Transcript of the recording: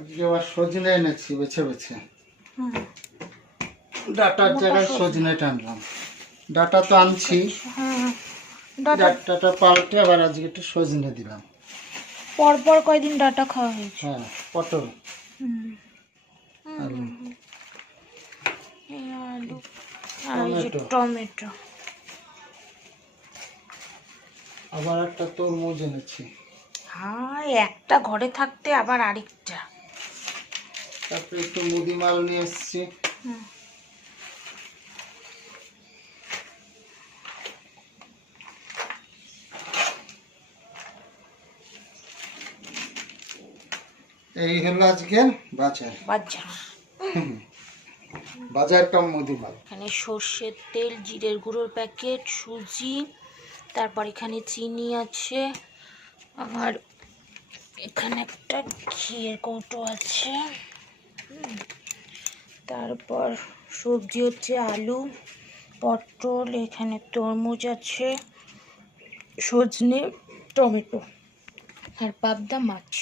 আজকে আবার সজনে এনেছি বেছে বেছে। ডাটার জায়গায় সজনেটা আনলাম। ডাটা তো আনছি, ডাটাটা পাল্টে আবার আজকে একটু সজনে দিলাম। পরপর কয়দিন ডাটা খাওয়া হয়েছে। হ্যাঁ, পটল, আলু, আর এই যে টমেটো, টমেটো, আবার একটা তরমুজ এনেছি। হ্যাঁ একটা ঘরে থাকতে আবার আরেকটা। তারপরে একটু মুদি মাল নিয়ে এসেছি। এই হলো আজকে বাজার। বাজার কাম মুদি মাল। এখানে সর্ষের তেল, জিরের গুঁড়োর প্যাকেট, সুজি, তারপর এখানে চিনি আছে, আর এখানে একটা ঘিয়ের কৌটো আছে। তারপর সবজি হচ্ছে আলু, পটল, এখানে তরমুজ আছে, সজনে, টমেটো আর পাবদা মাছ।